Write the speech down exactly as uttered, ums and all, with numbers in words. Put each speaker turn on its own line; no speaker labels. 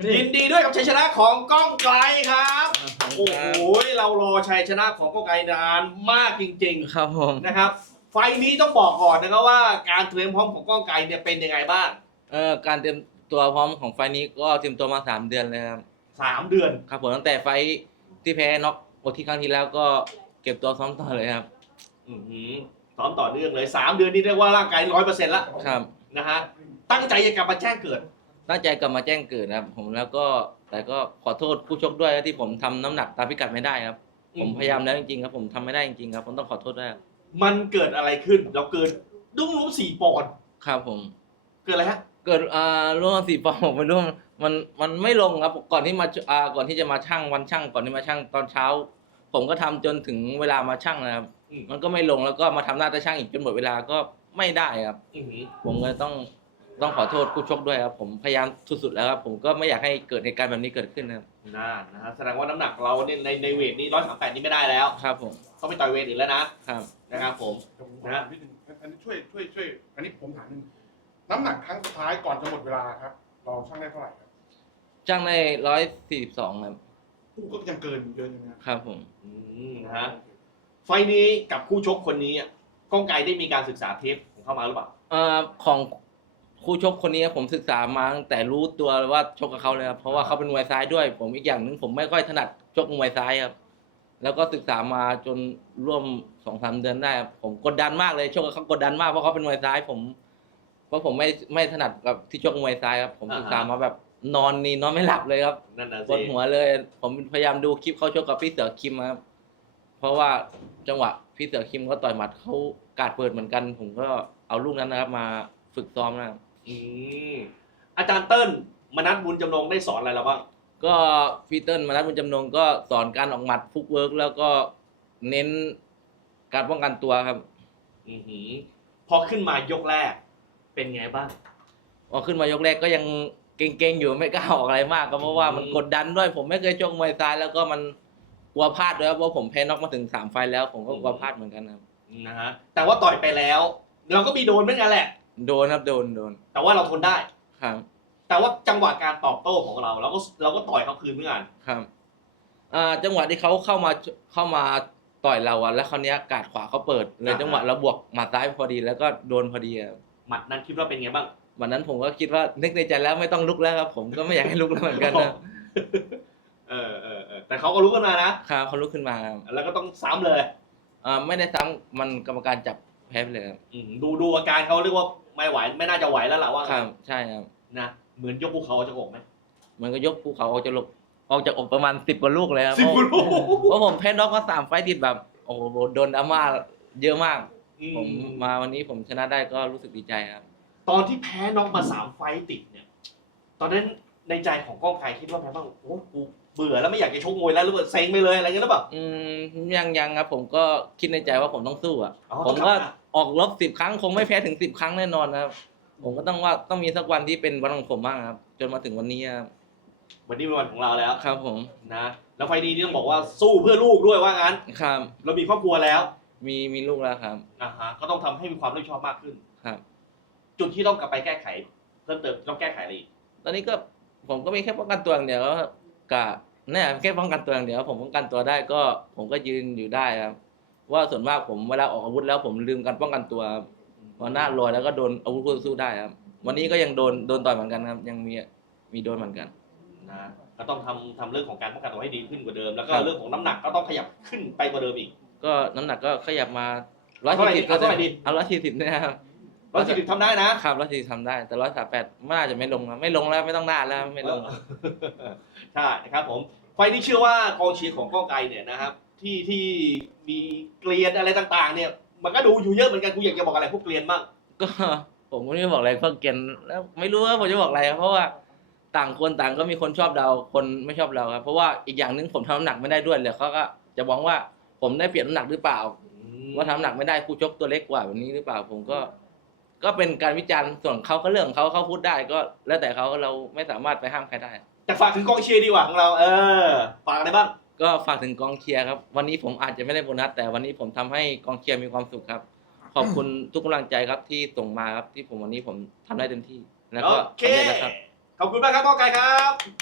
ยินดีด้วยกับชัยชนะของก้องไกลครับโอ้โหเรารอชัยชนะของก้องไกลนานมากจริง
ครับผม
ๆนะครับไฟล์นี้ต้องบอกก่อนนะครับว่าการเตรียมพร้อมของก้องไกลเนี่ยเป็นยังไงบ้าง
เอ่อการเตรียมตัวพร้อมของไฟล์นี้ก็เตรียมตัวมาสามเดือนเลยครับ
สามเดือน
ครับผมตั้งแต่ไฟล์ที่แพ้น็อกโอที่ครั้งที่แล้วก็เก็บตัวซ้อมต่อเลยครับ
อื้อหือซ้อมต่อเนื่องเลยสามเดือนนี่เรียกว่าร่างกายร้อยเปอร์เซ็นต์ละ
ครับ
นะฮะตั้งใจจะกลับมาแจ้งเกิด
ตั้งใจกลับมาแจ้งเกิดนะครับผมแล้วก็แต่ก็ขอโทษผู้ชกด้วยที่ผมทำน้ำหนักตามพิกัดไม่ได้ครับผมพยายามแล้วจริงๆครับผมทำไม่ได้จริงๆครับผมต้องขอโทษด้วยครับ
มันเกิดอะไรขึ้นเราเกินดุ้งลุ้มสี่ปอนด์
ครับผม
เกิดอะไรฮะ
เกิดอ่าร่วมสี่ปอนด์ผมไม่รู้มันมันไม่ลงครับก่อนที่มาอ่าก่อนที่จะมาชั่งวันชั่งก่อนที่มาชั่งตอนเช้า ผมก็ทำจนถึงเวลามาชั่งนะครับ
อืม
มันก็ไม่ลงแล้วก็มาทำหน้าตาช่างอีกจนหมดเวลาก็ไม่ได้ครับ
อื้อหือ
ผมก็ต้องต้องขอโทษคู่ชกด้วยครับผมพยายามสุดๆแล้วครับผมก็ไม่อยากให้เกิดเหตุการณ์แบบนี้เกิดขึ้นนะครับ
น่านะฮะแสดงว่าน้ำหนักเราเนี่ยในในเวทนี้ร้อยสามแปดนี่ไม่ได้แล้ว
ครับผม
ต้องไปต่อยเวทอื่นแล้วนะครับ นะครับผม
เดี๋ยวผมถามนิดนึงอันนี้ช่วยช่วยช่วยอันนี้ผมถามนิดนึงน้ำหนักครั้งสุดท้ายก่อนจะหมดเวลาครับ เราชั่งได้เท่าไหร่ครับ
ช่างในร้อยสี่สิบสองครับ
ผู้ก็ยังเกินอยู่เยอะอยู่นะครับ
ครับผม
อืมนะฮะไฟล์นี้กับคู่ชกคนนี้อ่ะก้องไกลได้มีการศึกษาเทปของเข้ามาหรือเปล่า
เอ่อของคู่ชกคนนี้ผมศึกษามาตั้งแต่รู้ตัวว่าชกกับเขาเลยครับเพราะว่าเขาเป็นมวยซ้ายด้วย ผมอีกอย่างหนึ่งผมไม่ค่อยถนัดชกมวยซ้ายครับแล้วก็ศึกษามาจนร่วมสองสามเดือนได้ครับผมกดดันมากเลยชกกับเขากดดันมากเพราะเขาเป็นมวยซ้ายผม เพราะผมไม่ไม่ถนัดกับที่ชกมวยซ้ายครับผมศึกษามาแบบนอนนี่นอนไม่หลับเลยครับ
นั่นน่ะ
ปวด
สิ
หัวเลย ผมพยายามดูคลิปเขาชกกับพี่เสือคิมครับเพราะว่าจังหวะพี่เสือคิมเขาต่อยหมัดเขากาดเปิดเหมือนกัน ผมก็เอาลูกนั้นนะครับมาฝึกซ้อมนะครับ
อืมอาจารย์เติ้ลมนัสบุญจำนงได้สอนอะไรเราบ้าง
ก็พีเติ้ลมานัดบุญจำนงก็สอนการออกหมัดฟุกเวิร์กแล้วก็เน้นการป้องกันตัวครับ
อือหือพอขึ้นมายกแรก เป็นไงบ้าง
พอขึ้นมายกแรกก็ยังเก่งๆอยู่ไม่กล้าออกอะไรมากก็เพราะว่ามันกดดันด้วย ผมไม่เคยชกมวยซ้ายแล้วก็มันกลัวพลาดด้วยครับเพราะผมแพ้น็อกมาถึงสามไฟล์แล้ว ผมก็กลัวพลาดเหมือนกันครับ
นะฮะแต่ว่าต่อยไปแล้ว เราก็มีโดนเหมือนกันแหละ
โดนครับโดนโดน
แต่ว่าเราทนได้
ครับ
แต่ว่าจังหวะการตอบโต้ของเราเราก็เราก็ต่อยเขาคืนเหมือนกัน
ครับอ่าจังหวะที่เขาเข้ามาเข้ามาต่อยเราอะแล้วคราวเนี้ยกาดขวาเขาเปิดเลยจังหวะเราบวกหมัดซ้ายพอดีแล้วก็โดนพอดีครับ
หมัดนั้นคิดว่าเป็นไงบ้าง
วันนั้นผมก็คิดว่านึกในใจแล้วไม่ต้องลุกแล้วครับผมก็ไม่อยากให้ลุกแล้วเหมือนกันนะ
เออเออเออแต่เขาก็รู้กันมานะครับ
เขาลุกขึ้นมาครับ
แล้วก็ต้องซ้ำเลย
อ่าไม่ได้ซ้ำมันกรรมการจับแพ้ไปเลยครับ
อืมดูดูอาการเขาเรียกว่าไม่ไหวไม่น่าจะไหวแล้วล่ะว่า
ครับใช่ครับ
นะเหมือนยกภูเขาจะอกไหม
มันก็ยกภูเขาออกจากลกออกจากอกประมาณสิบกว่าลูกเลยครับ
สิบกว่าลูก
เพราะผมแพ้น็อกมาสามไฟต์ติดแบบโอ้โหโดนดราม่าเยอะมาก
อื
ผมมาวันนี้ผมชนะได้ก็รู้สึกดีใจครับ
ตอนที่แพ้น็อกมาสามไฟต์ติดเนี่ย ตอนนั้นในใจของก้องไกรคิดว่าแพ้บ้างโอ้กูเบื่อแล้วไม่อยากจะชกมวยแล้วหรือว่าเซ็งไปเลยอะไรเงี้ยหรือเปล่า
อืมยังยังครับผมก็คิดในใจว่าผมต้องสู้อ่ะ
อ๋อ
ผม
ต้
ก็
องกลับมา
ออกรบสิบครั้งคงไม่แพ้ถึงสิบครั้งแน่นอนนะครับ ผมก็ต้องว่าต้องมีสักวันที่เป็นวันของผมบ้างครับ จนมาถึงวันนี้ครับ
วันนี้เป็นวันของเราแล้ว
ครับผม
นะแล้วไฟล์นี้นี่ต้องบอกว่าสู้เพื่อลูกด้วยว่างั้น
ครับ
เรามีครอบครัวแล้ว
มีมีลูกแล้วครับ
นะฮะก็ต้องทำให้มีความรับผิดชอบมากขึ้น
ครับ
จุดที่ต้องกลับไปแก้ไขเพิ่มเติมต้องแก้ไขอะไรอีก
ตอนนี้ก็ผมก็มีแค่ป้องกันตัวอย่างเดียวกับเนี่ยแค่ป้องกันตัวอย่างเดียวผมป้องกันตัวได้ก็ผมก็ยืนอยู่ได้ครับว่าส่วนมากผมเวลาออกอาวุธแล้วผมลืมการป้องกันตัวครับพอหน้าลอยแล้วก็โดนอาวุธคู่ต่อสู้ได้ครับ วันนี้ก็ยังโดนโดนต่อยเหมือนกันครับ ยังมีมีโดนเหมือนกัน
นะก็ต้องทำทำเรื่องของการป้องกันตัวให้ดีขึ้นกว่าเดิม แล้วก็
ครับ
เรื่องของน้ำหนักก็ต้องขยับขึ้นไปกว่าเดิมอีก
ก็น้ำหนักก็ขยับมาร้อย
เท่าไหร่
สี่สิบ
ดีเอาเท่าไหร่ดี
เอาร้อยสี่สิบนะครับ
ร้อยสี่สิบทำได้นะครับ
ร้อยสี่สิบทำได้ แต่ร้อยสามแปดน่าจะไม่ลงนะไม่ลงแล้วไม่ต้องหน้าแล้วไม่ลง
ใช่นะครับผมไฟล์นี้เชื่อว่ากองเชียร์ของก้องไกรเนี่ยนะครับ ที่ที่มีเกลียนอะไรต่างๆ เนี่ย มันก็ดูอยู่เยอะเหมือนกันกูอยากจะบอกอะไรพวกเกลียนบ้าง
ก็ผมก็ไม่รู้จะบอกอะไรเพราะเกณฑ์แล้วไม่รู้ว่าผมจะบอกอะไรครับเพราะว่าต่างคนต่างก็มีคนชอบเราคนไม่ชอบเราครับเพราะว่าอีกอย่างหนึ่งผมทำน้ำหนักไม่ได้ด้วยเลยเขาก็จะมองว่าผมได้เปรียบน้ำหนักหรือเปล่า ว่าทำน้ำหนักไม่ได้คู่ชกตัวเล็กกว่าแบบนี้หรือเปล่า ผมก็ ก็เป็นการวิจารณ์ส่วนเขาก็เรื่องของเขาเขาพูดได้ก็แล้วแต่เขาเราไม่สามารถไปห้ามใครได้
แต่ฝากถึงกองเชียร์ดีกว่าของเรา เออฝากอะไรบ้าง
ก็ฝากถึงกองเชียร์ครับวันนี้ผมอาจจะไม่ได้โบนัสแต่วันนี้ผมทำให้กองเชียร์มีความสุขครับ ขอบคุณทุกกำลังใจครับที่ส่งมาครับที่ผมวันนี้ผมทำได้เต็มที่แล้ว
โอ
ก็
เค
สำเร็จแล้วครับ
ขอบคุณมากครับก้องไกรครับ